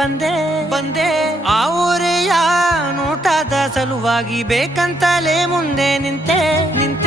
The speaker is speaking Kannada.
ಬಂದೆ ಬಂದೆ ಆ ಊರೆಯ ನೋಟದ ಸಲುವಾಗಿ ಬೇಕಂತಲೇ ಮುಂದೆ ನಿಂತೆ ನಿಂತೆ